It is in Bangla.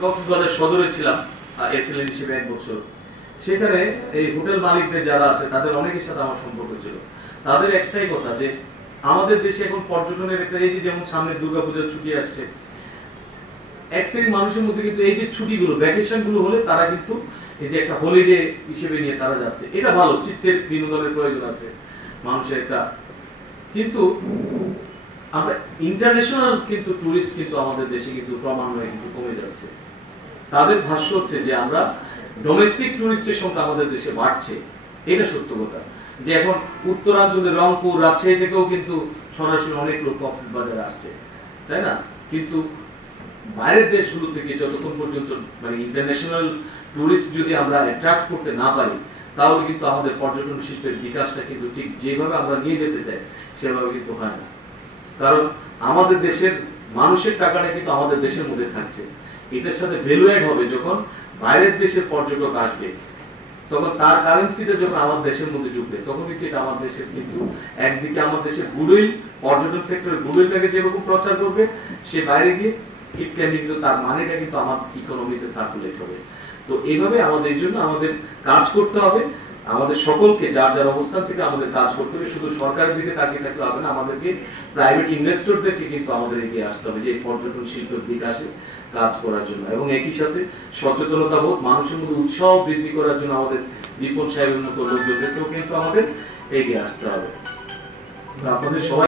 কক্সবাজার সদরে ছিলাম এসএলএন হিসেবে 1 বছর। সেখানে এই হোটেল মালিকদের যারা আছে তাদের অনেকের সাথে আমার সম্পর্ক ছিল। তাদের একটাই কথা যে আমাদের দেশে এখন পর্যটনের একটা, এই যে যেমন সামনে দুর্গাপূজার ছুটি আসছে, এক শ্রেণীর মানুষের মধ্যে কিন্তু এই যে ছুটিগুলো, ভ্যাকেশনগুলো হলে তারা কিন্তু এই যে একটা হলিডে হিসেবে নিয়ে তারা যাচ্ছে, এটা ভালো, চিত্তের বিনোদনের প্রয়োজন আছে মানুষের একটা। কিন্তু আমরা ইন্টারন্যাশনাল কিন্তু টুরিস্ট কিন্তু আমাদের দেশে কিন্তু ক্রমান্বয়ে কিন্তু কমে যাচ্ছে। তাদের ভাষ্য হচ্ছে যে আমরা ডোমেস্টিক টুরিস্টের সংখ্যা আমাদের দেশে বাড়ছে, এটা সত্য কথা। যে এখন উত্তরাঞ্চলে রংপুর, রাজশাহী থেকেও কিন্তু সরাসরি অনেক লোক কক্সবাজারে আসছে, তাই না? কিন্তু বাইরের দেশগুলো থেকে যতক্ষণ পর্যন্ত মানে ইন্টারন্যাশনাল টুরিস্ট যদি আমরা অ্যাট্রাক্ট করতে না পারি, তাহলে কিন্তু আমাদের পর্যটন শিল্পের বিকাশটা কিন্তু ঠিক যেভাবে আমরা নিয়ে যেতে চাই সেভাবে কিন্তু হয় না। কারণ আমাদের দেশের মানুষের টাকাটা কিন্তু আমাদের দেশের মধ্যে থাকছে, এটার সাথে ভ্যালু অ্যাড হবে যখন বাইরের দেশের পর্যটক আসবে, তখন তার কারেন্সিটা যখন আমার দেশের মধ্যে ঢুকবে, তখন কিন্তু এটা আমার দেশের কিন্তু একদিকে আমার দেশের গুডউইল, পর্যটন সেক্টরের গুডউইলটাকে যেরকম প্রচার করবে, সে বাইরে গিয়ে ঠিক তেমনি কিন্তু তার মানেটা কিন্তু আমার ইকোনমিতে সার্কুলেট হবে। তো এইভাবে আমাদের এই জন্য আমাদের কাজ করতে হবে, আমাদের সকলকে যার যার অবস্থান থেকে আমাদের কাজ করতে হবে। শুধু সরকারের দিকে তাকিয়ে থাকতে হবে না, আমাদেরকে প্রাইভেট ইনভেস্টরদেরকে কিন্তু আমাদের এগিয়ে আসতে হবে যে পর্যটন শিল্পের বিকাশে কাজ করার জন্য, এবং একই সাথে সচেতনতা বোধ, মানুষের মধ্যে উৎসাহ বৃদ্ধি করার জন্য আমাদের বিপুল সাহেবের মতো লোকজনদেরকেও কিন্তু আমাদের এগিয়ে আসতে হবে। আপনাদের সবাই